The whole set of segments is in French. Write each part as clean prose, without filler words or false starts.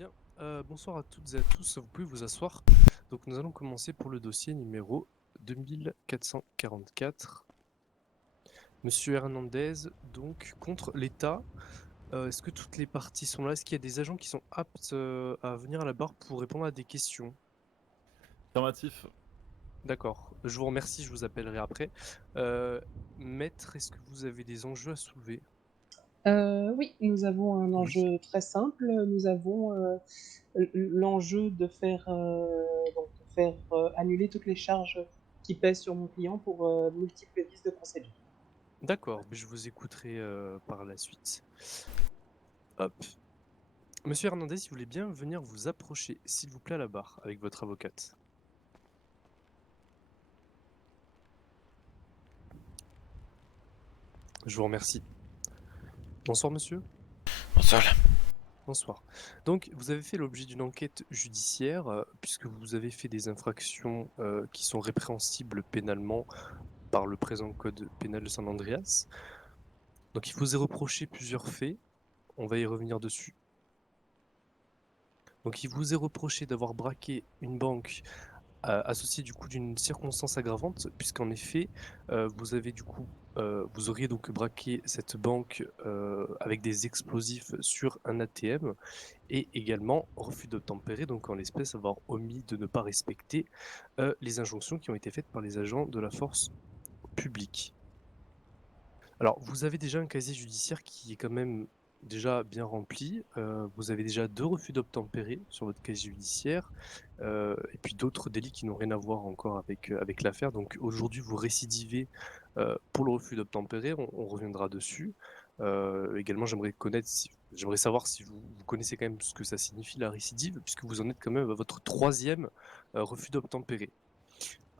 Bien, bonsoir à toutes et à tous, vous pouvez vous asseoir. Donc nous allons commencer pour le dossier numéro 2444. Monsieur Hernandez, donc contre l'État, est-ce que toutes les parties sont là? Est-ce qu'il y a des agents qui sont aptes à venir à la barre pour répondre à des questions? Affirmatif. D'accord, je vous remercie, je vous appellerai après. Maître, est-ce que vous avez des enjeux à soulever? Oui, nous avons un Oui. enjeu très simple. Nous avons, l'enjeu de faire, annuler toutes les charges qui pèsent sur mon client pour, multiples vices de procédure. D'accord, mais je vous écouterai par la suite. Hop. Monsieur Hernandez, si vous voulez bien venir vous approcher, s'il vous plaît, à la barre avec votre avocate. Je vous remercie. Bonsoir monsieur. Bonsoir. Bonsoir. Donc vous avez fait l'objet d'une enquête judiciaire, puisque vous avez fait des infractions, qui sont répréhensibles pénalement par le présent code pénal de San Andreas. Donc il vous est reproché plusieurs faits, on va y revenir dessus. Donc il vous est reproché d'avoir braqué une banque, associée du coup d'une circonstance aggravante, puisqu'en effet, vous avez du coup, vous auriez donc braqué cette banque, avec des explosifs sur un ATM et également refus d'obtempérer, donc en l'espèce avoir omis de ne pas respecter, les injonctions qui ont été faites par les agents de la force publique. Alors, vous avez déjà un casier judiciaire qui est quand même déjà bien rempli. Vous avez déjà 2 refus d'obtempérer sur votre casier judiciaire, et puis d'autres délits qui n'ont rien à voir encore avec l'affaire. Donc aujourd'hui, vous récidivez, pour le refus d'obtempérer, on reviendra dessus. Également, j'aimerais savoir si vous connaissez quand même ce que ça signifie la récidive, puisque vous en êtes quand même à votre 3e, refus d'obtempérer.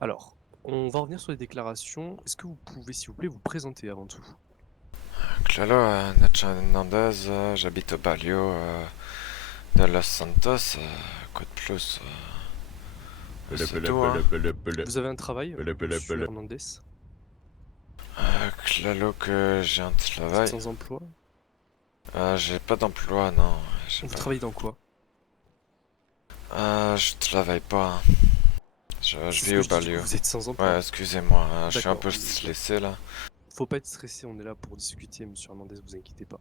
Alors, on va revenir sur les déclarations. Est-ce que vous pouvez, s'il vous plaît, vous présenter avant tout? Claro, Nacho Hernandez, j'habite au Barrio de Los Santos, Côte Plus. C'est tout, hein. Vous avez un travail, monsieur Hernandez? Claro que j'ai un Vous êtes travail. sans emploi? J'ai pas d'emploi, non. J'ai Vous pas. travaillez dans quoi? Je travaille pas, hein. Je C'est ce vis que au je dis, du coup, Barrio. vous êtes sans emploi. Ouais, excusez-moi, je suis un D'accord. peu stressé là. Faut pas être stressé, on est là pour discuter, monsieur Hernandez, vous inquiétez pas.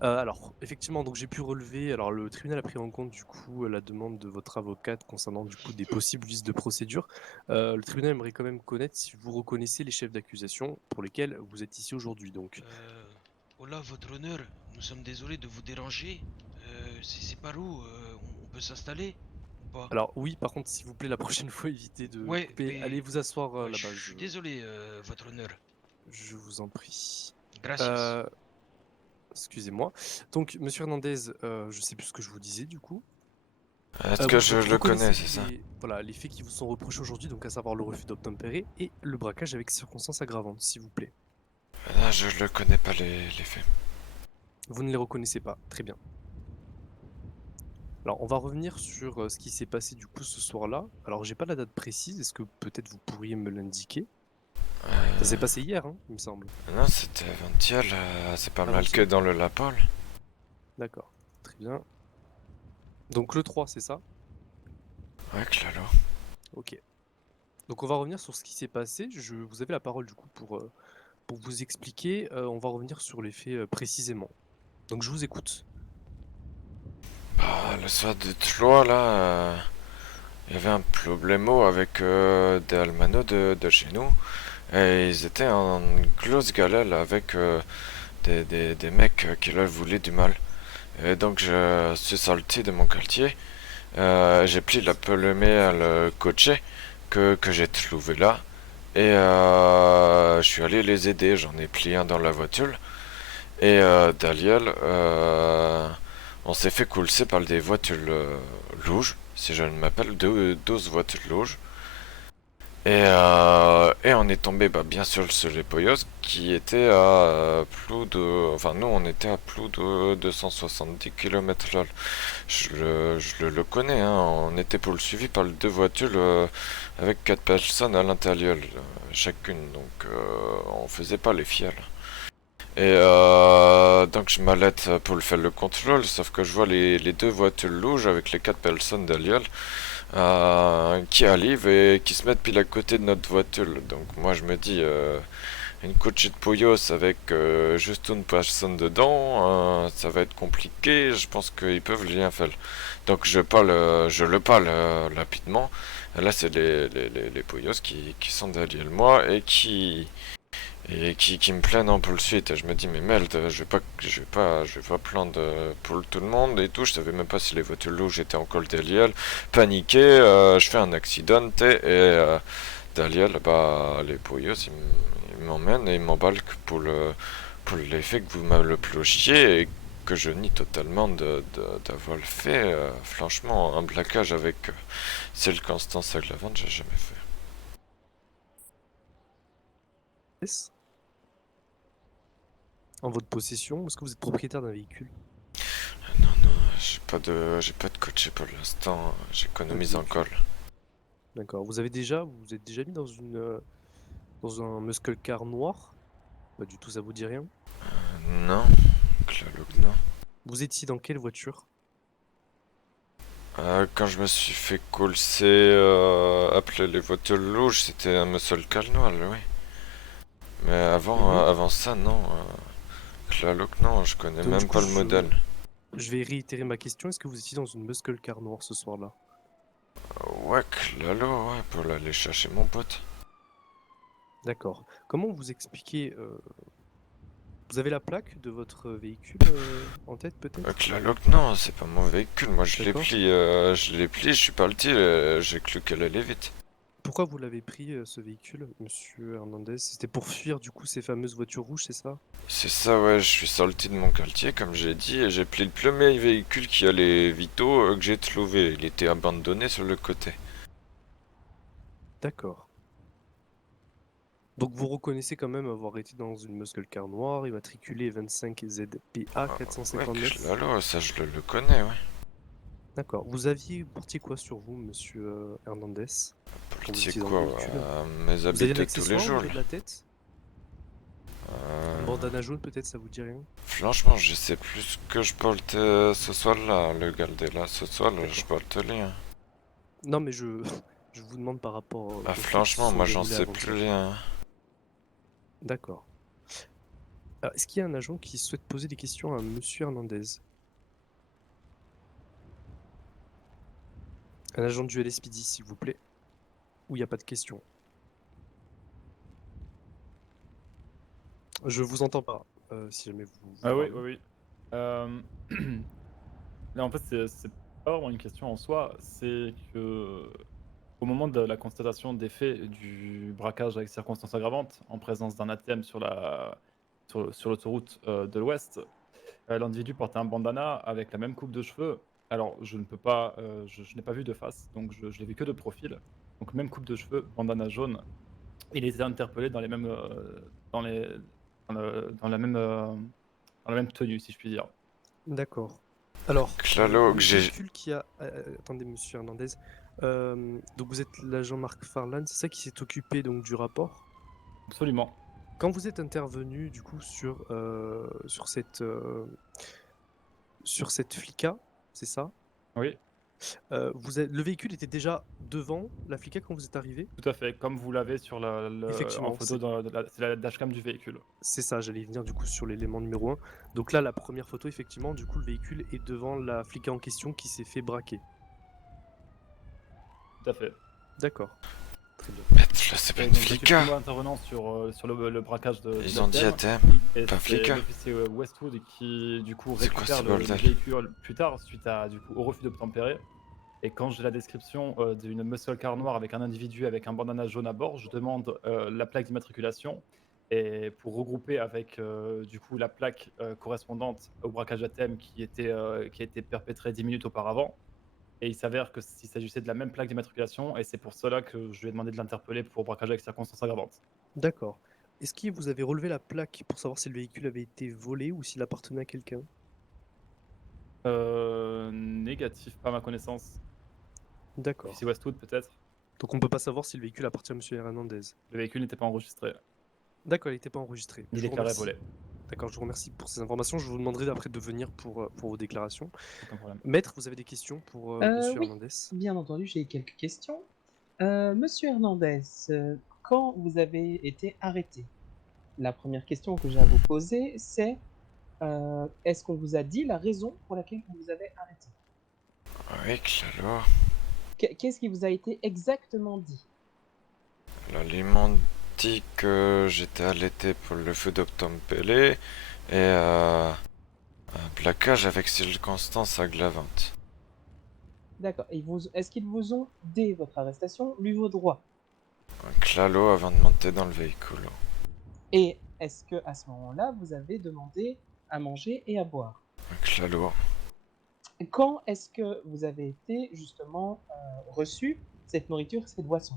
Alors, effectivement, donc j'ai pu relever, alors le tribunal a pris en compte du coup la demande de votre avocate concernant du coup des possibles vices de procédure. Le tribunal aimerait quand même connaître si vous reconnaissez les chefs d'accusation pour lesquels vous êtes ici aujourd'hui. Donc, Hola, votre honneur, nous sommes désolés de vous déranger. C'est par où on peut s'installer ou pas? alors oui, par contre, s'il vous plaît, la prochaine fois, évitez de Ouais, couper. Allez mais vous asseoir ouais, là-bas, je suis désolé, votre honneur. je vous en prie. Gracias. Euh, Excusez-moi. Donc, monsieur Hernandez, je sais plus ce que je vous disais du coup. Est-ce que Oui, je donc le connais, reconnaissez-vous c'est ça? les faits qui vous sont reprochés aujourd'hui, donc à savoir le refus d'obtempérer et le braquage avec circonstances aggravantes, s'il vous plaît? Là, je le connais pas les faits. Vous ne les reconnaissez pas, très bien. Alors, on va revenir sur, ce qui s'est passé du coup ce soir-là. Alors, j'ai pas la date précise, est-ce que peut-être vous pourriez me l'indiquer? Ça s'est passé hier, hein, il me semble. Non, c'était avant-hier, c'est pas mal que Avant-hier? dans le Lapol. D'accord, très bien. Donc le 3, c'est ça? Ouais, claro. OK. Donc on va revenir sur ce qui s'est passé. Vous avez la parole du coup pour vous expliquer, on va revenir sur les faits, précisément. Donc je vous écoute. Bah, le soir de Troyes, là, il y avait un problemo avec des Almanos de chez nous. Et ils étaient en grosse galère avec des mecs qui leur voulaient du mal. Et donc je suis sorti de mon quartier. J'ai pris la pellemée à le cocher que j'ai trouvé là. Et je suis allé les aider. J'en ai pris un dans la voiture. Et derrière, on s'est fait coulser par des voitures rouges, si je ne m'appelle, 12 voitures rouges. Et on est tombé bien sûr sur les Poyos qui étaient à plus de... Enfin nous on était à plus de 270 km/h. Je le connais, hein. On était poursuivi par deux voitures avec quatre personnes à l'intérieur euh, chacune. Donc on faisait pas les fiers. Et, euh, et on était poursuivi par deux voitures avec quatre personnes à l'intérieur chacune. Donc on faisait pas les fiers. Et, euh, et on était poursuivi par deux voitures avec quatre personnes à l'intérieur chacune. Donc on faisait pas les fiers. Et, euh, et on était poursuivi par deux voitures avec quatre personnes à l'intérieur chacune. Donc on faisait pas les fiers. donc je m'allête pour le faire le contrôle, sauf que je vois les deux voitures louches avec les 4 personnes derrière qui arrivent et qui se mettent pile à côté de notre voiture. Donc moi je me dis, une coachée de Poyos avec juste une personne dedans, ça va être compliqué, je pense qu'ils peuvent rien faire. Donc je le parle rapidement. Et là c'est les Poyos qui sont derrière moi et qui me plaignent en poursuite. Et je me dis mais merde, je vais pas plaindre pour tout le monde et tout. Je savais même pas si les voitures louches étaient encore derrière. Paniqué, je fais un accident et derrière bah les Poyos ils m'emmènent et ils m'embarquent pour l'effet que vous me le plogiez et que je nie totalement d'avoir le fait. Franchement, un plaquage avec circonstance aggravante, j'ai jamais fait. Est-ce en votre possession, est-ce que vous êtes propriétaire d'un véhicule? Non, non, j'ai pas de coaché pour l'instant, j'économise Ok, ok. encore. D'accord. Vous êtes déjà mis dans un muscle car noir? Pas du tout, ça vous dit rien? Non, Clalouk, non. Vous étiez dans quelle voiture? Quand je me suis fait coulser, appeler les voitures louches, c'était un muscle calnois, oui. Mais Mhm. avant ça, non. Clalouk, non, je connais Donc du même coup, pas le modèle. je vais réitérer ma question. Est-ce que vous étiez dans une muscle car noire ce soir-là? Ouais, Clalo, ouais, pour aller chercher mon pote. D'accord. Comment vous expliquez vous avez la plaque de votre véhicule en tête peut-être? Clalouk, non, c'est pas mon véhicule. Moi, D'accord. je l'ai plié, je suis parti, j'ai cru qu'elle allait vite. Pourquoi vous l'avez pris ce véhicule, monsieur Hernandez? C'était pour fuir du coup ces fameuses voitures rouges, c'est ça? C'est ça, ouais, je suis sorti de mon quartier, comme j'ai dit, et j'ai pris le premier véhicule qui allait vito que j'ai trouvé. Il était abandonné sur le côté. D'accord. Donc vous reconnaissez quand même avoir été dans une muscle car noire, immatriculée 25 ZPA Ouais, 459. Clalo, ça je le connais, ouais. D'accord. Vous aviez porté quoi sur vous, monsieur Hernandez, quand vous C'est étiez dans le quoi, véhicule? mes Vous habits aviez un de tous les accessoire au jours, niveau là. de la tête? Un Euh, bandana jaune peut-être, ça vous dit rien? Franchement, je sais plus ce que je porte ce soir-là. Le garder là, ce soir, là, je D'accord. porte rien. Non mais je, je vous demande par rapport Ah, aux faits qui se franchement, sont moi j'en déroulés sais plus avant-hier. rien. D'accord. Alors, est-ce qu'il y a un agent qui souhaite poser des questions à monsieur Hernandez? Un agent du LSPD, s'il vous plaît. Ou il n'y a pas de questions? Je vous entends pas, si jamais vous Ah oui, parlez. oui, oui. Euh, Là, en fait, c'est pas vraiment une question en soi, c'est que au moment de la constatation des faits du braquage avec circonstances aggravantes, en présence d'un ATM sur l'autoroute de l'Ouest, l'individu portait un bandana avec la même coupe de cheveux. Alors, je ne peux pas, je n'ai pas vu de face, donc je l'ai vu que de profil. Donc, même coupe de cheveux, bandana jaune. Il les a interpellés dans les mêmes, dans la même tenue, si je puis dire. D'accord. Alors, Clalo, que le j'ai. véhicule qui a... attendez, monsieur Hernandez. Donc vous êtes l'agent Marc Farlan, c'est ça qui s'est occupé donc du rapport? Absolument. Quand vous êtes intervenu du coup sur cette flica, c'est ça? Oui. Le véhicule était déjà devant la flica quand vous êtes arrivé? Tout à fait, comme vous l'avez sur en Effectivement, photo c'est la dashcam du véhicule. c'est ça, j'allais y venir du coup sur l'élément numéro un. Donc là, la première photo, effectivement, du coup, le véhicule est devant la flica en question qui s'est fait braquer. Tout à fait. D'accord, très bien. Mais là, c'est pas Et une donc je suis le flica. primo intervenant sur le braquage de Ils ont dit l'ATM. ATM, Et pas c'est flica. l'officier Westwood qui du coup C'est quoi récupère ce le bordel? véhicule plus tard suite à du coup au refus d'obtempérer. Et quand j'ai la description d'une muscle car noire avec un individu avec un bandana jaune à bord, je demande la plaque d'immatriculation. Et pour regrouper avec du coup la plaque correspondante au braquage ATM qui a été perpétré 10 minutes auparavant. Et il s'avère que s'il s'agissait de la même plaque d'immatriculation, et c'est pour cela que je lui ai demandé de l'interpeller pour braquage avec circonstances aggravantes. D'accord. Est-ce que vous avez relevé la plaque pour savoir si le véhicule avait été volé ou s'il appartenait à quelqu'un? Négatif, pas à ma connaissance. D'accord. Officier Westwood peut-être. Donc on peut pas savoir si le véhicule appartient à monsieur Hernandez. Le véhicule n'était pas enregistré, D'accord, il n'était pas enregistré. ni Je vous déclaré remercie. volé. D'accord, je vous remercie pour ces informations. Je vous demanderai après de venir pour vos déclarations. Aucun problème. Maître, vous avez des questions pour Monsieur Oui, Hernandez? bien entendu, j'ai quelques questions. Monsieur Hernandez, quand vous avez été arrêté, la première question que j'ai à vous poser, c'est est-ce qu'on vous a dit la raison pour laquelle on vous avait arrêté? Oui, claro. Qu'est-ce qui vous a été exactement dit? Alors, ils m'ont dit que j'étais arrêté pour le feu d'Octompele et un plaquage avec circonstances aggravantes. D'accord. Et est-ce qu'ils vous ont, dès votre arrestation, lu vos droits? Un clalo avant de monter dans le véhicule. Et est-ce que à ce moment-là, vous avez demandé à manger et à boire? Un clalo. Quand est-ce que vous avez été justement reçu cette nourriture, cette boisson?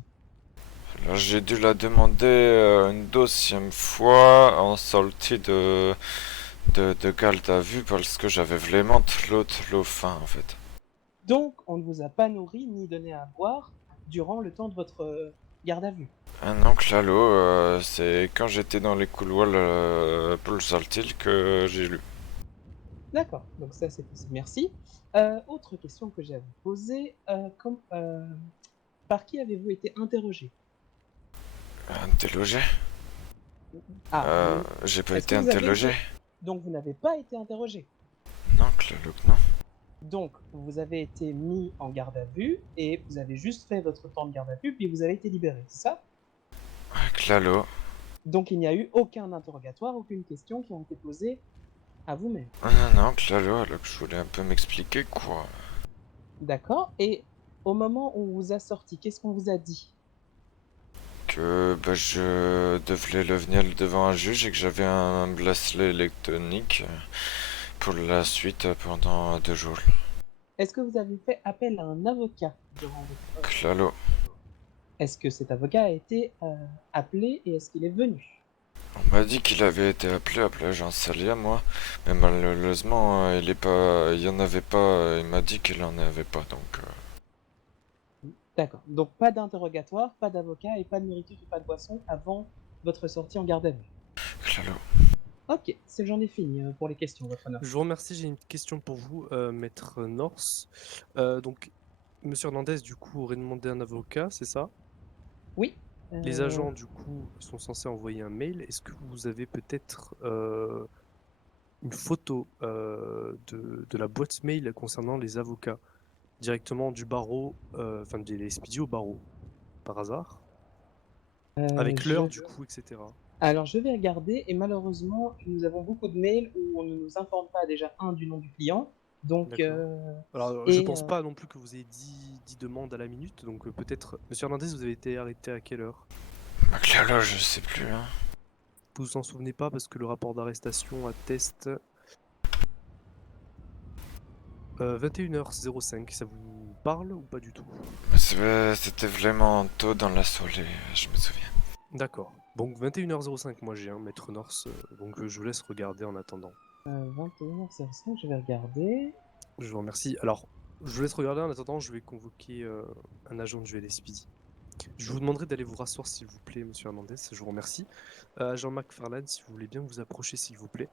Alors j'ai dû la demander une deuxième fois en sortie de garde à vue parce que j'avais vraiment trop faim en fait. Donc, on ne vous a pas nourri ni donné à boire durant le temps de votre garde à vue. Un oncle Lalo, c'est quand j'étais dans les couloirs pour le sortir que j'ai lu. D'accord, donc ça c'est possible. Merci. Autre question que j'ai à vous poser, par qui avez-vous été interrogé? Interrogé? Ah, J'ai pas est-ce été que vous avez interrogé. été... Donc vous n'avez pas été interrogé. Non, Lalo, non. Donc vous avez été mis en garde à vue et vous avez juste fait votre temps de garde à vue puis vous avez été libéré, c'est ça? Lalo. Donc il n'y a eu aucun interrogatoire, aucune question qui ont été posées à vous-même. Non, Lalo, alors que je voulais un peu m'expliquer quoi. D'accord. Et au moment où on vous a sorti, qu'est-ce qu'on vous a dit? Que bah, je devais le venir devant un juge et que j'avais un bracelet électronique pour la suite pendant 2 jours. Est-ce que vous avez fait appel à un avocat durant votre... Lalo. Est-ce que cet avocat a été appelé et est-ce qu'il est venu? On m'a dit qu'il avait été appelé, après j'en sais rien moi, mais malheureusement il y en avait pas, il m'a dit qu'il en avait pas donc. D'accord. Donc pas d'interrogatoire, pas d'avocat et pas de nourriture et pas de boisson avant votre sortie en garde à vue. Lalo. Ok, j'en ai fini pour les questions, votre honneur. Je vous remercie. J'ai une question pour vous, Maître Norse. Donc, Monsieur Hernandez, du coup, aurait demandé un avocat, c'est ça? Oui. Les agents, du coup, sont censés envoyer un mail. Est-ce que vous avez peut-être une photo de la boîte mail concernant les avocats, directement du barreau, enfin des expédiés au barreau, par hasard, avec l'heure, du coup, etc. Alors je vais regarder et malheureusement nous avons beaucoup de mails où on ne nous informe pas déjà du nom du client. Donc D'accord. Alors, je pense pas non plus que vous ayez 10 demandes à la minute, donc peut-être... Monsieur Hernandez, vous avez été arrêté à quelle heure? Lalo, je sais plus hein. Vous vous en souvenez pas parce que le rapport d'arrestation atteste 21h05. Ça vous parle ou pas du tout? C'était vraiment tôt dans la soirée, je me souviens. D'accord. Donc 21h05, moi j'ai un Maître Norse, donc je vous laisse regarder en attendant. 21h05, je vais regarder. Je vous remercie. Alors, je vous laisse regarder en attendant, je vais convoquer un agent de GLSPD. Je vous demanderai d'aller vous rasseoir s'il vous plaît, Monsieur Hernandez, je vous remercie. Agent McFarlane, si vous voulez bien vous approcher s'il vous plaît.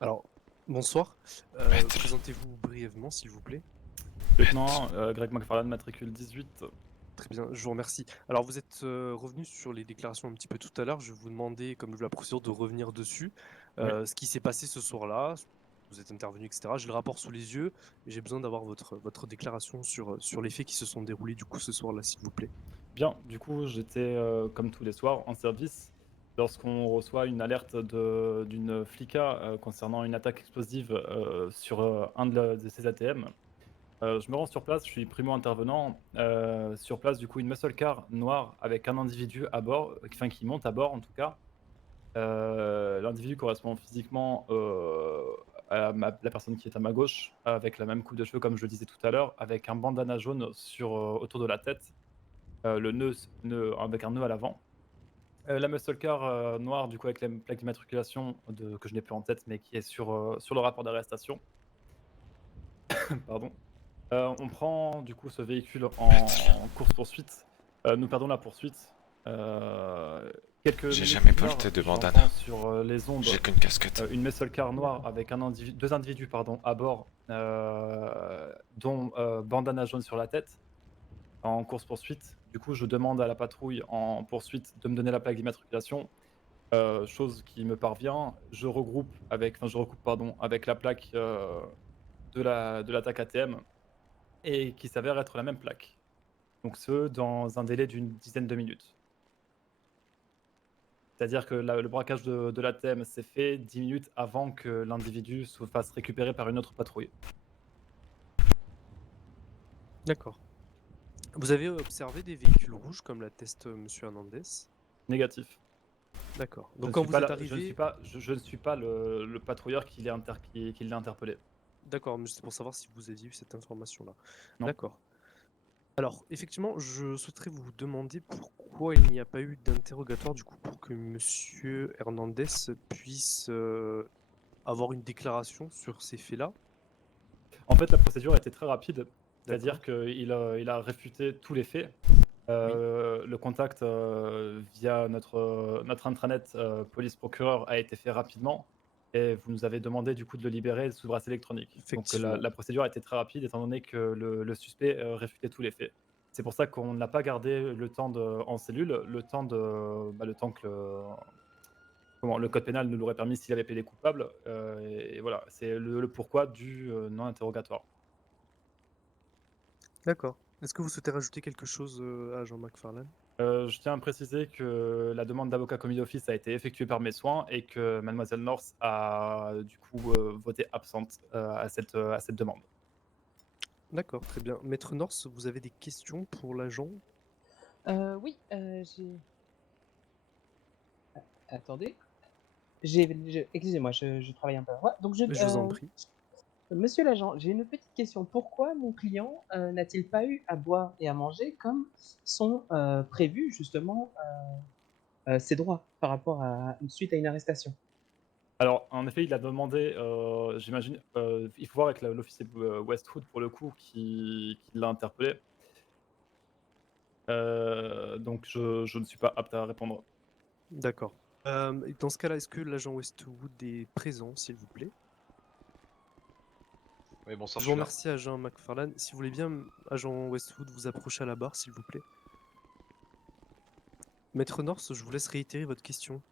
Alors, bonsoir. Maître. Présentez-vous brièvement s'il vous plaît. Lieutenant Greg McFarlane, matricule 18. Très bien, je vous remercie. Alors, vous êtes revenu sur les déclarations un petit peu tout à l'heure. Je vais vous demander, comme la procédure, de revenir dessus. Oui. Ce qui s'est passé ce soir-là, vous êtes intervenu, etc. J'ai le rapport sous les yeux, mais j'ai besoin d'avoir votre déclaration sur les faits qui se sont déroulés du coup ce soir-là, s'il vous plaît. Bien, du coup, j'étais comme tous les soirs en service lorsqu'on reçoit une alerte d'une flica concernant une attaque explosive sur un de ces ATM. Je me rends sur place, je suis primo-intervenant. Sur place, du coup, une muscle car noire avec un individu à bord, enfin qui monte à bord en tout cas. L'individu correspond physiquement à la personne qui est à ma gauche, avec la même coupe de cheveux comme je le disais tout à l'heure, avec un bandana jaune autour de la tête, avec un nœud à l'avant. La muscle car noire, du coup, avec la plaque d'immatriculation que je n'ai plus en tête, mais qui est sur le rapport d'arrestation. Pardon. On prend du coup ce véhicule en course-poursuite. Nous perdons la poursuite. Quelques J'ai minutes jamais plus tard, porté de j'entends bandana. sur les ondes J'ai qu'une casquette. une muscle car noire avec deux individus pardon, à bord, dont bandana jaune sur la tête, en course-poursuite. Du coup, je demande à la patrouille en poursuite de me donner la plaque d'immatriculation, chose qui me parvient. Je recoupe pardon, avec la plaque de l'attaque ATM et qui s'avère être la même plaque. Donc, ce dans un délai d'une dizaine de minutes. C'est-à-dire que le braquage de l'ATM s'est fait 10 minutes avant que l'individu se fasse récupérer par une autre patrouille. D'accord. Vous avez observé des véhicules rouges comme l'atteste monsieur Hernandez? Négatif. D'accord. Je Donc ne quand suis pas vous êtes là, arrivé, je ne suis pas le patrouilleur qui l'a interpellé. d'accord, mais c'est pour savoir si vous aviez eu cette information-là. Non. D'accord. Alors, effectivement, je souhaiterais vous demander pourquoi il n'y a pas eu d'interrogatoire du coup pour que monsieur Hernandez puisse avoir une déclaration sur ces faits-là. En fait, la procédure a été très rapide, c'est-à-dire D'accord. qu'il a réfuté tous les faits. Oui, Le contact, via notre intranet, police-procureur a été fait rapidement et vous nous avez demandé du coup de le libérer sous bracelet électronique. Donc, effectivement. la procédure a été très rapide étant donné que le suspect, réfutait tous les faits. C'est pour ça qu'on n'a pas gardé le temps en cellule, le temps que le code pénal nous l'aurait permis s'il avait plaidé coupable, et voilà, c'est le pourquoi du, non-interrogatoire. D'accord. Est-ce que vous souhaitez rajouter quelque chose à Jean McFarlane? Je tiens à préciser que la demande d'avocat commis d'office a été effectuée par mes soins et que mademoiselle North a, du coup, voté absente, à cette demande. D'accord, très bien. Maître Norse, vous avez des questions pour l'agent? Oui, j'ai... Attendez. Excusez-moi, je travaille un peu. Ouais, donc Je vous en prie. monsieur l'agent, j'ai une petite question. Pourquoi mon client n'a-t-il pas eu à boire et à manger comme sont prévus justement ses droits par rapport à suite à une arrestation? Alors, en effet, il a demandé, j'imagine, il faut voir avec l'officier Westwood pour le coup qui l'a interpellé. Donc je ne suis pas apte à répondre. D'accord. Et dans ce cas-là, est-ce que l'agent Westwood est présent, s'il vous plaît? Oui, bonsoir, Je je vous suis là. remercie, agent McFarlane. Si vous voulez bien, agent Westwood, vous approcher à la barre, s'il vous plaît. Maître Norse, je vous laisse réitérer votre question.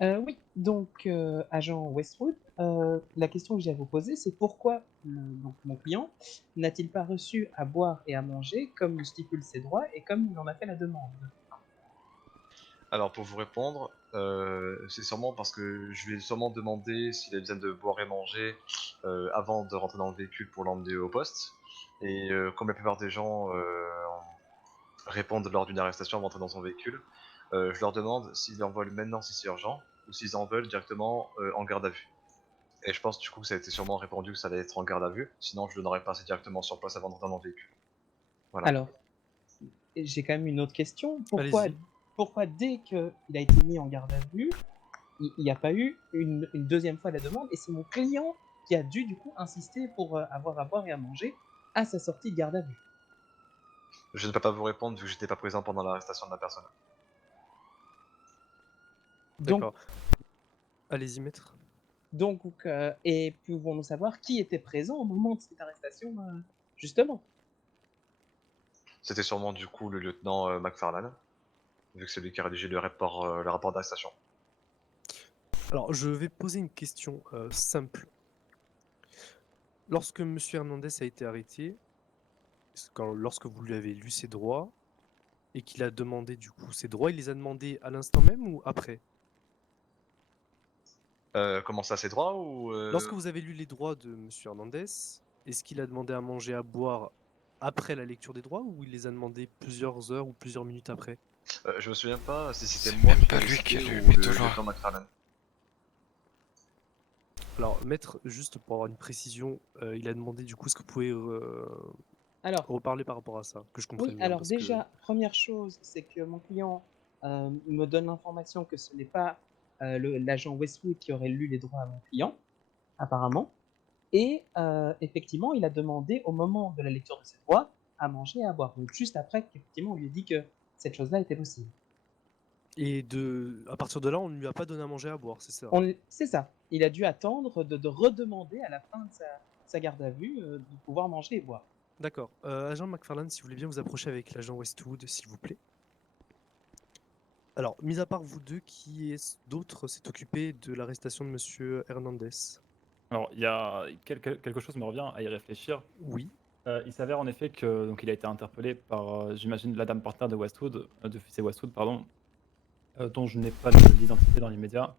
Oui, donc agent Westwood, la question que j'ai à vous poser, c'est pourquoi donc mon client n'a-t-il pas reçu à boire et à manger comme le stipulent ses droits et comme il en a fait la demande? Alors, pour vous répondre, c'est sûrement parce que je lui ai sûrement demandé s'il avait besoin de boire et manger avant de rentrer dans le véhicule pour l'emmener au poste. Et comme la plupart des gens répondent lors d'une arrestation avant d'entrer dans son véhicule, je leur demande s'ils en veulent maintenant si c'est urgent ou s'ils en veulent directement en garde à vue. Et je pense du coup que ça a été sûrement répondu que ça allait être en garde à vue, sinon je le n'aurais passé directement sur place avant d'entrer dans le véhicule. Voilà. Alors, j'ai quand même une autre question. Allez-y. Pourquoi dès qu'il a été mis en garde à vue, il n'y a pas eu une deuxième fois la demande et c'est mon client qui a dû du coup insister pour avoir à boire et à manger à sa sortie de garde à vue. Je ne peux pas vous répondre vu que j'étais pas présent pendant l'arrestation de la personne. Donc, D'accord. Allez-y, maître. et pouvons-nous savoir qui était présent au moment de cette arrestation, justement? C'était sûrement du coup le lieutenant McFarlane, vu que c'est lui qui a rédigé le rapport d'arrestation. Alors, je vais poser une question simple. Lorsque monsieur Hernandez a été arrêté, lorsque vous lui avez lu ses droits et qu'il a demandé du coup ses droits, il les a demandés à l'instant même ou après? Comment ça, ses droits ou Lorsque vous avez lu les droits de monsieur Hernandez, est-ce qu'il a demandé à manger, à boire après la lecture des droits ou il les a demandés plusieurs heures ou plusieurs minutes après? Je me souviens pas si c'était C'est moi même qui pas l'avais lui qui a cité lu ou mes le droits. lieutenant McFarlane. Alors, maître, juste pour avoir une précision, il a demandé du coup ce que vous pouvez Alors, reparler par rapport à ça, que je oui, comprenne bien, alors parce que déjà, première chose, c'est que mon client me donne l'information que ce n'est pas l'agent Westwood qui aurait lu les droits à mon client, apparemment. Et effectivement, il a demandé au moment de la lecture de ses droits à manger et à boire. Donc juste après qu'effectivement on lui ait dit que cette chose-là était possible. Et à partir de là, on ne lui a pas donné à manger et à boire, c'est ça? C'est ça. Il a dû attendre de redemander à la fin de sa garde à vue de pouvoir manger et boire. D'accord. Agent McFarlane, si vous voulez bien vous approcher avec l'agent Westwood, s'il vous plaît. Alors, mis à part vous deux, qui est d'autre s'est occupé de l'arrestation de Monsieur Hernandez? Alors, il y a quelque chose me revient à y réfléchir. Oui. Il s'avère en effet que donc il a été interpellé par, j'imagine, la dame partenaire de Westwood, d'officier Westwood, pardon, dont je n'ai pas l'identité dans l'immédiat.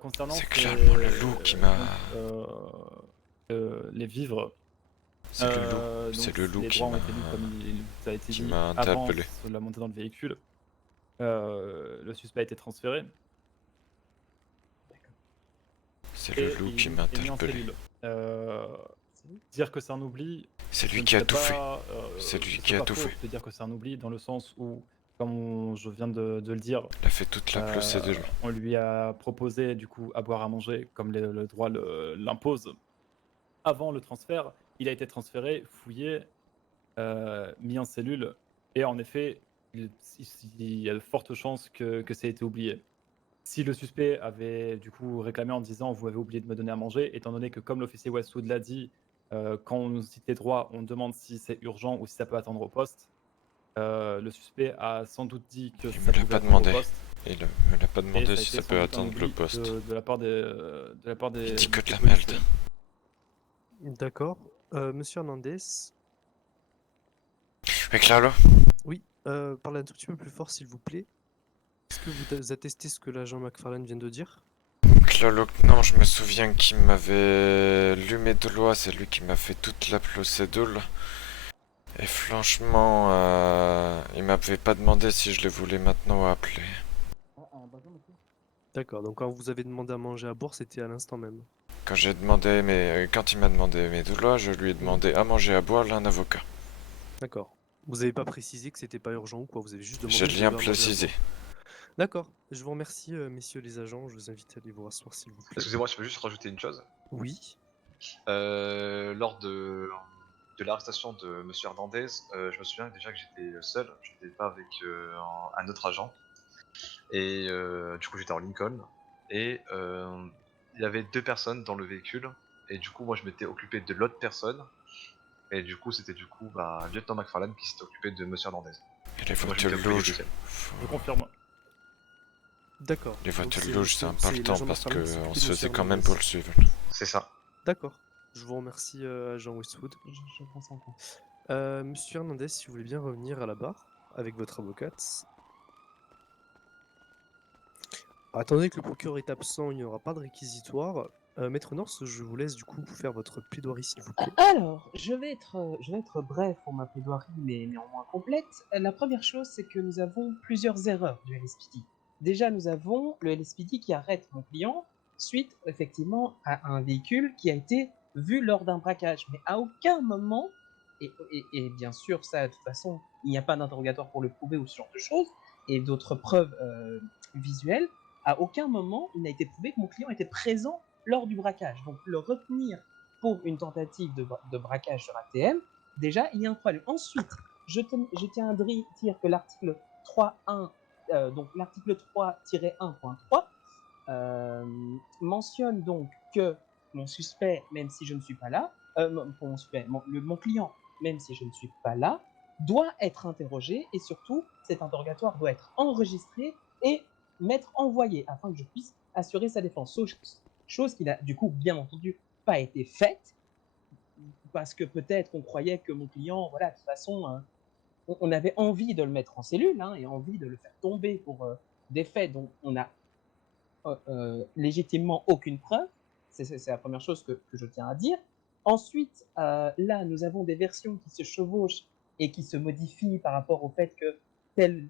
Concernant C'est ces, clairement le loup qui m'a. les vivres, C'est le loup. C'est donc le loup les qui droits ont m'a. été lus comme il vous a été Qui dit m'a avant interpellé. la montée dans le véhicule. Le suspect a été transféré C'est le et loup qui il m'a est mis en interpellé. cellule. Dire que c'est un oubli, C'est je lui ne qui a serais tout fait. pas, C'est lui ce qui serait a pas tout faux fait. de dire que c'est un oubli dans le sens où, comme je viens de le dire, Il a fait toute la procédure. on lui a proposé du coup à boire à manger comme le droit l'impose. Avant le transfert, il a été transféré, fouillé, mis en cellule et en effet, il y a de fortes chances que ça ait été oublié. Si le suspect avait du coup réclamé en disant: «Vous avez oublié de me donner à manger», étant donné que comme l'officier Westwood l'a dit, quand on nous cite les droits, on demande si c'est urgent ou si ça peut attendre au poste. Le suspect a sans doute dit que Il ça me l'a pouvait pas attendre au demandé. poste Il me l'a pas et demandé ça a si été ça sans peut doute un attendre le oubli poste. de la part des Il dit que de des la policiers. merde. D'accord. Monsieur Hernandez? Mais Claro, Oui, parlez un tout petit peu plus fort, s'il vous plaît. Est-ce que vous attestez ce que l'agent McFarlane vient de dire? Claro, non, je me souviens qu'il m'avait lu mes doigts, c'est lui qui m'a fait toute la procédure. Et franchement, il m'avait pas demandé si je le voulais maintenant ou appeler. D'accord, donc quand vous avez demandé à manger à boire, c'était à l'instant même. Quand il m'a demandé mes doigts, je lui ai demandé à manger à boire, là, un avocat. D'accord. Vous avez pas précisé que c'était pas urgent ou quoi, vous avez juste demandé J'ai s'il y rien avait à manger à précisé. boire. D'accord, je vous remercie, messieurs les agents, je vous invite à aller vous rasseoir, s'il vous plaît. Excusez-moi, je peux juste rajouter une chose. Oui, Lors de l'arrestation de Monsieur Hernandez, je me souviens déjà que j'étais seul, j'étais pas avec un autre agent. Et du coup, j'étais en Lincoln. Et il y avait deux personnes dans le véhicule. Et du coup, moi, je m'étais occupé de l'autre personne. Et du coup, c'était du coup Lieutenant McFarlane qui s'était occupé de Monsieur Hernandez. Et les Moi, je voitures m'étais occupé du louches. deuxième. Je confirme. d'accord. Les Donc voitures louches, c'est important l'agent parce McFarlane qui s'est qu'on occupé se de monsieur faisait quand même Hernandez. pour le suivre. C'est ça. D'accord, je vous remercie, agent Westwood. Je prends ça en compte. Monsieur Hernandez, si vous voulez bien revenir à la barre avec votre avocate. Attendez que le procureur est absent, il n'y aura pas de réquisitoire. Maître Norse, je vous laisse du coup faire votre plaidoirie, s'il vous plaît. Alors, je vais être bref pour ma plaidoirie, mais néanmoins complète. La première chose, c'est que nous avons plusieurs erreurs du LSPD. Déjà, nous avons le LSPD qui arrête mon client suite, effectivement, à un véhicule qui a été vu lors d'un braquage. Mais à aucun moment, et bien sûr, ça, de toute façon, il n'y a pas d'interrogatoire pour le prouver ou ce genre de choses, et d'autres preuves visuelles, à aucun moment, il n'a été prouvé que mon client était présent lors du braquage. Donc, le retenir pour une tentative de braquage sur ATM, déjà, il y a un problème. Ensuite, je tiens à dire que l'article 3.1, donc l'article 3-1.3, mentionne donc que mon suspect, même si je ne suis pas là, mon client, même si je ne suis pas là, doit être interrogé et surtout, cet interrogatoire doit être enregistré et m'être envoyé afin que je puisse assurer sa défense. Chose qui n'a du coup, bien entendu, pas été faite parce que peut-être qu'on croyait que mon client, voilà, de toute façon, on avait envie de le mettre en cellule hein, et envie de le faire tomber pour des faits dont on n'a légitimement aucune preuve. C'est la première chose que je tiens à dire. Ensuite, là, nous avons des versions qui se chevauchent et qui se modifient par rapport au fait que tel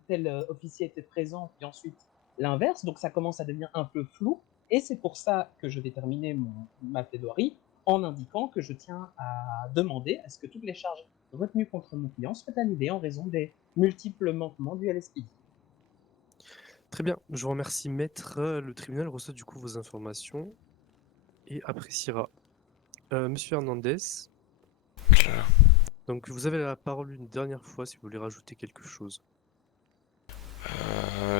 officier était présent, puis ensuite l'inverse. Donc ça commence à devenir un peu flou. Et c'est pour ça que je vais terminer ma plaidoirie en indiquant que je tiens à demander à ce que toutes les charges retenues contre mon client soient annulées en raison des multiples manquements du LSPD. Très bien, je vous remercie, maître. Le tribunal reçoit du coup vos informations et appréciera. Monsieur Hernandez, Claro. donc vous avez la parole une dernière fois si vous voulez rajouter quelque chose.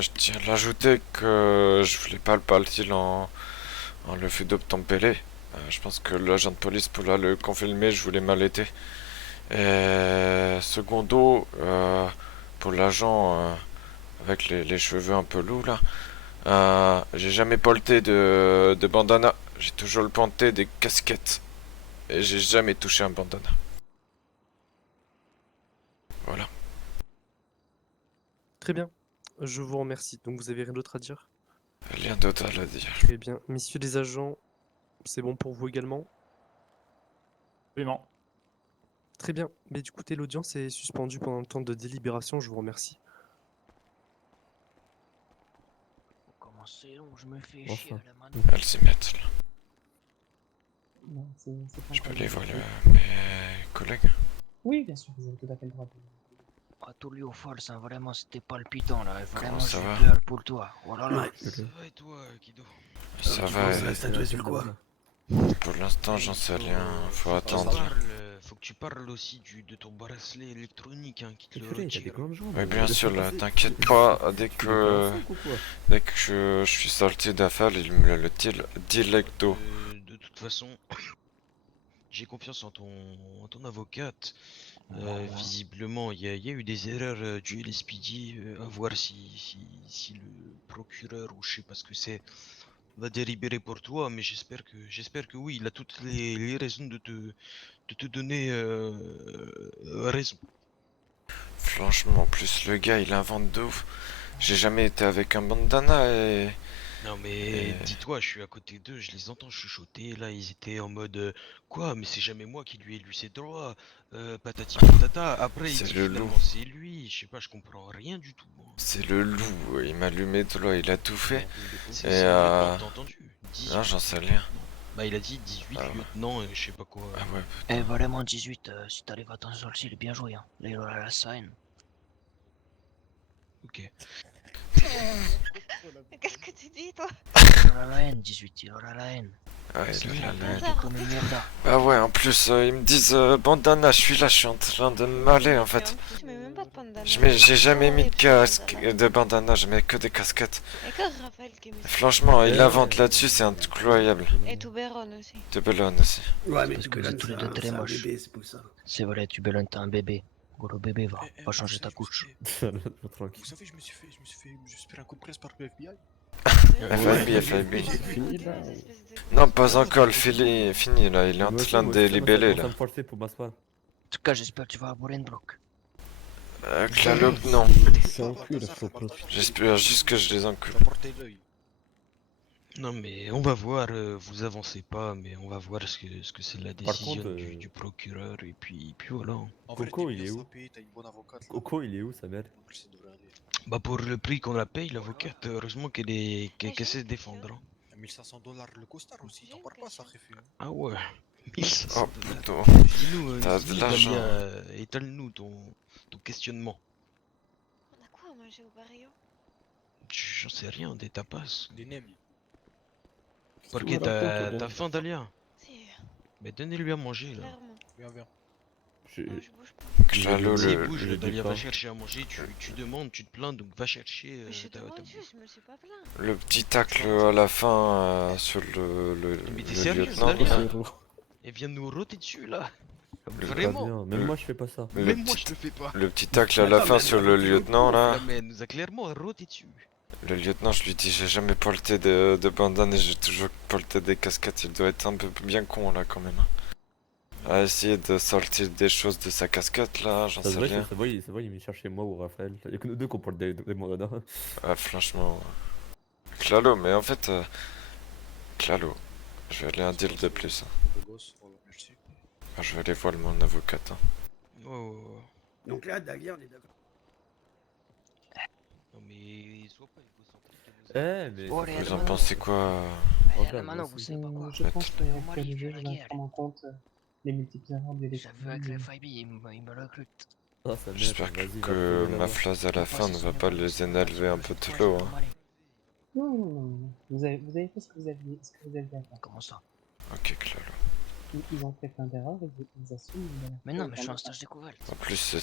Je tiens à l'ajouter que je voulais pas le partir en le fait d'obtempérer. Je pense que l'agent de police pourra le confirmer, je voulais m'arrêter. Et secondo, pour l'agent avec les cheveux un peu lourds là, j'ai jamais porté de bandana. J'ai toujours porté des casquettes. Et j'ai jamais touché un bandana. Voilà. Très bien. Je vous remercie. Donc vous avez rien d'autre à dire? Rien d'autre à le dire. Très bien. Messieurs les agents, c'est bon pour vous également? Absolument. Très bien. Mais du coup, l'audience est suspendue pendant le temps de délibération. Je vous remercie. Comment c'est long, je me fais Enfin. chier à la mano. Elles s'y mettent là. Non, c'est pas Je peux grave. aller voir mes collègues. Oui, bien sûr, vous avez tout à fait le droit de... Ah, Tullio Falls, hein, vraiment, c'était palpitant là. Vraiment, ça j'ai va peur pour toi. Oh là là. Ouais. Ça va et toi, Kido? Ça Tu va, penses la statuette sur quoi? pour l'instant j'en sais rien, faut attendre. Faut que tu parles aussi de ton bracelet électronique hein, qui te le Purée, il a des retire. grandes jambes. Oui bien sûr, là, Laisse-le passer. t'inquiète pas, dès Il est que, pas ou quoi? dès que je suis sorti d'affaire, il me le tire directo. De toute façon, j'ai confiance en ton avocate. Visiblement, il y a eu des erreurs du LSPD. À voir si le procureur ou je sais pas ce que c'est va délibérer pour toi, mais j'espère que oui, il a toutes les raisons de te donner raison. Franchement, en plus le gars il invente de ouf. J'ai jamais été avec un bandana et... Non mais dis-toi, je suis à côté d'eux, je les entends chuchoter, là ils étaient en mode quoi, mais c'est jamais moi qui lui ai lu ses droits, patati patata, après il C'est dit le finalement loup. c'est lui, je sais pas, je comprends rien du tout. Moi. C'est le loup, il m'a allumé de là, il a tout fait. C'est Et lieutenant, t'as entendu? 18. Non, j'en sais rien. Bah il a dit 18 Ah ouais. lieutenant et je sais pas quoi. Ah ouais, Eh, vraiment, 18, si t'arrives à t'en sortir, bien joué. Hein. Là, il aura la scène. Ok. Qu'est-ce que tu dis, toi? Il aura la haine, 18, il aura la haine. ouais, C'est il a lui, la le haine. Bizarre. Comme une merde. Bah ouais, en plus, ils me disent bandana, je suis là, je suis en train de m'aller en fait. Tu mets même pas de bandana. J'ai jamais mis de Ouais, casque, bandana. de bandana, je mets que des casquettes. Et que Raphaël qui met ça. Franchement, il invente là-dessus, c'est incroyable. Et tout Béron aussi. De Bellone aussi. Ouais, mais Parce tu que vous êtes tous les deux très c'est un moches. bébé, c'est pour ça. C'est vrai, tu bellonnes, t'as un bébé. Gros bébé, va Vous changer savez, ta je me couche. suis fait- Tranquille. Vous savez, je me suis fait un coup de presse par le FBI. FIB, FIB. C'est fini là. Non, pas encore, fini là, il est en Moi aussi, train moi de aussi, ça libérer commence à là. me forcer pour m'asseoir. En tout cas, j'espère que tu vas avoir une bloc. Clalope, non. C'est un cul, là, faut pas. J'espère juste que je les encule. Rapportez l'œil. Non mais on va voir, vous avancez pas, mais on va voir ce que c'est la Par décision contre, du procureur et puis voilà. Hein. En vrai, Coco, t'es il bien est où? sapé, t'as une bonne avocate. là. Coco, il est où, sa mère? En plus, ça devrait aller. Bah pour le prix qu'on la paye, l'avocate, heureusement qu'elle sait se défendre. Hein. $1500 le costard aussi, t'en parles pas, ça fait. Ah ouais, Oh 1500 putain. Dis-nous, T'as de l'argent. étale-nous ton questionnement. On a quoi à manger au barrio? J'en sais rien, des tapas. Des nems. Ok, me racontes, t'as faim Dalia? Si, Mais donnez-lui à manger là. clairement. Viens, viens. Non, je bouge pas. Clalo, Si, le... bouge, le Dalia, départ. va chercher à manger, tu demandes, tu te plains, donc va chercher Mais je ta demande bouffe. juste, je me suis pas plaint. le petit tacle à la fin sur Mais t'es le sérieux, lieutenant. Dalia? là. Elle vient de nous roter dessus là. Le- Vraiment. Même moi, je fais pas ça. Le Même moi petit- je le fais pas. Le petit tacle à la fin sur le lieutenant là. Ah, mais elle nous a clairement roté dessus. Le lieutenant, je lui dis, j'ai jamais porté de bandane et j'ai toujours porté des casquettes. Il doit être un peu bien con là quand même. À essayer de sortir des choses de sa casquette là, j'en Ça se sais voit, rien. ça voit, il me cherchait moi ou Raphaël. Il y a que nous deux qu'on porte des bandanas. Ah, franchement. Clalo, mais en fait. Clalo, je vais aller un deal de plus. Hein. Le gosse, voilà, merci. Ah, je vais aller voir mon avocate. Hein. Oh. Donc là, d'ailleurs, on est d'accord. Non mais sois pas égocentrique. Mais. Oh, ça les fait- Vous en Allemand. pensez quoi Eh, Regarde, la mano, moi vous aussi. savez pas quoi. Je pense que Moi, que il le fait juge la va guerre. prendre en compte les multiples erreurs des J'ai vu avec le FIB, il me recrute. Ah, sa mère, J'espère vas-y, va que crever ma là-bas. phrase à la fin ne va pas les énerver un peu trop. Hein. Non. Vous avez fait ce que vous aviez à faire. Comment ça? Ok, Clalo. ils ont fait plein d'erreurs, ils assument. Mais non, mais je suis en stage découverte. En plus,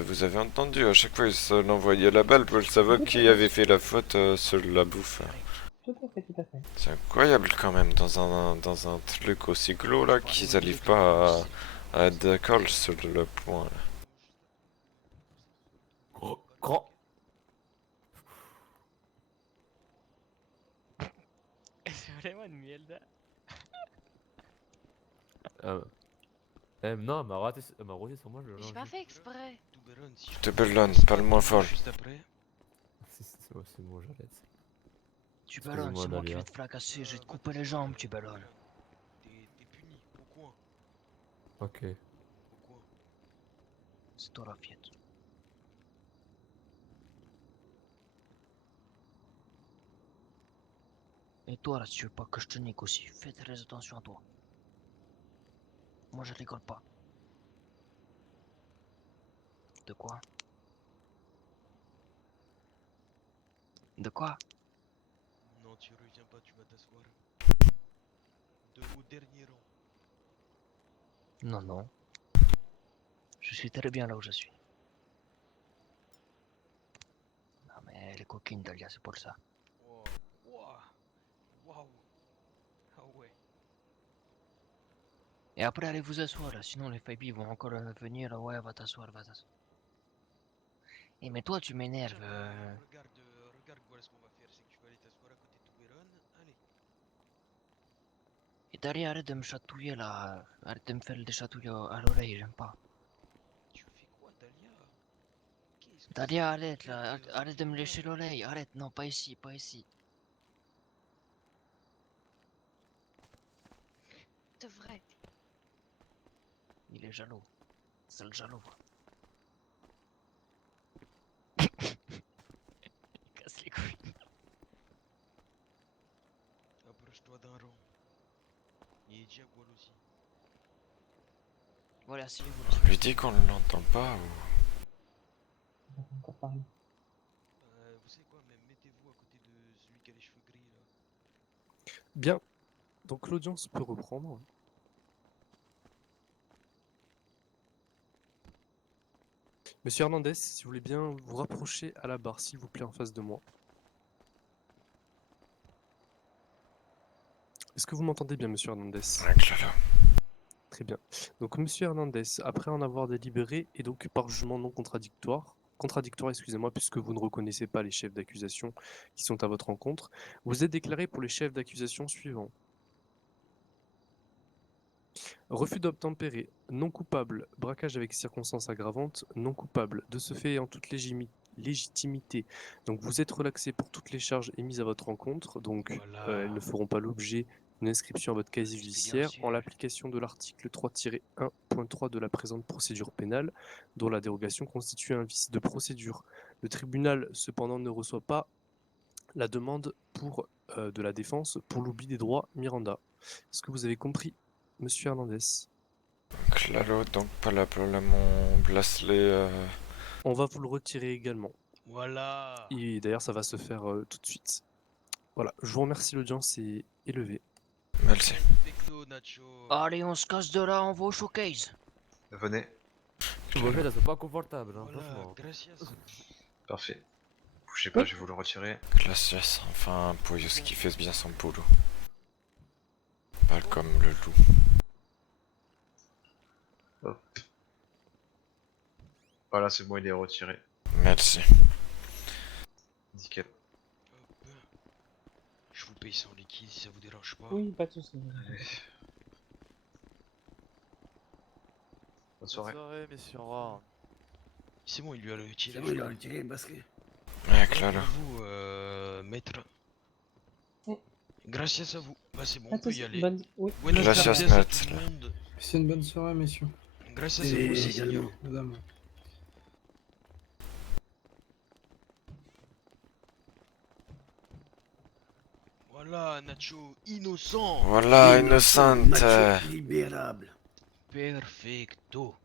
vous avez entendu, à chaque fois, il envoyait la balle pour savoir qui avait fait la faute sur la bouffe. Tout à fait, tout à fait. C'est incroyable quand même, dans un truc aussi gros là, qu'ils n'arrivent pas à être d'accord sur le point. Là. Grand. C'est vraiment une merde. Non, elle m'a raté, elle m'a roté sur moi. J'ai pas fait exprès. Te bellonne, parle-moi fort. Juste après. C'est bon, j'arrête. Tu ballonnes, Excuse-moi, c'est moi qui Dalia. vais te fracasser, je vais te couper les jambes, tu ballonnes. T'es puni. Au coin. Ok. Au coin. C'est toi la fiette. Et toi là, si tu veux pas que je te nique aussi, fais très attention à toi. Moi je rigole pas. De quoi? De quoi? Non, tu reviens pas, tu vas t'asseoir. Au dernier rang. Non, non. Je suis très bien là où je suis. Non mais elle est coquine Dalia, c'est pour ça. Wow. Wow. Wow. Ah ouais. Et après allez vous asseoir là, sinon les Fabi vont encore venir, ouais va t'asseoir, va t'asseoir. Et mais toi tu m'énerves. Regarde, voilà ce qu'on va faire, c'est que tu vas aller t'asseoir à côté de Touberon. Allez. Et Dalia arrête de me chatouiller là, arrête de me faire des chatouilles à l'oreille, j'aime pas. Tu fais quoi, Dalia? Qu'est-ce que Dalia c'est? arrête là, arrête de me lécher l'oreille, arrête, non pas ici, pas ici. De vrai. Il est jaloux. C'est le jaloux. Il casse les couilles. Approche-toi d'un rang. Et Diagual aussi. Voilà, asseyez-vous On là. lui dit qu'on ne l'entend pas ou... On va encore parler. Vous savez quoi, même mettez-vous à côté de celui qui a les cheveux gris là. Bien, donc l'audience peut reprendre. Monsieur Hernandez, si vous voulez bien vous rapprocher à la barre, s'il vous plaît, en face de moi. Est-ce que vous m'entendez bien, monsieur Hernandez? Très bien. Donc, monsieur Hernandez, après en avoir délibéré, et donc par jugement non contradictoire, excusez-moi, puisque vous ne reconnaissez pas les chefs d'accusation qui sont à votre rencontre, vous êtes déclaré pour les chefs d'accusation suivants. Refus d'obtempérer, non coupable, braquage avec circonstances aggravantes, non coupable, de ce fait et en toute légitimité. Donc vous êtes relaxé pour toutes les charges émises à votre rencontre, donc Voilà. elles ne feront pas l'objet d'une inscription à votre casier judiciaire en l'application de l'article 3-1.3 de la présente procédure pénale, dont la dérogation constitue un vice de procédure. Le tribunal, cependant, ne reçoit pas la demande de la défense pour l'oubli des droits Miranda. Est-ce que vous avez compris, monsieur Hernandez? Claro, donc pas là pour mon bracelet. On va vous le retirer également. Voilà. Et d'ailleurs, ça va se faire tout de suite. Voilà, je vous remercie, l'audience est élevée. Merci. Allez, on se casse de là, on va au showcase. Venez. Bon, là, c'est pas confortable, hein, Voilà, franchement. gracias. Parfait. Bougez pas, je vais vous le retirer. Gracias, enfin un pollos qui fait bien son boulot. Pas comme le loup. Hop. Voilà, c'est bon, il est retiré. Merci. Nickel. Hop. Je vous paye ça en liquide si ça vous dérange pas. Oui, pas de soucis. Allez. Bonne soirée. Bonne soirée, messieurs rares. C'est bon, il lui a retiré. C'est bon, il a retiré le basket. Ouais, claro. Vous, maître. Gracias à vous. Bah c'est bon, on peut y aller. Oui. Buenas Gracias, tardes à maître. tout le monde. C'est une bonne soirée, messieurs. Gracias à vous aussi, señor. Madame. Voilà, Nacho, innocent. Voilà, innocente. Libérable. Perfecto.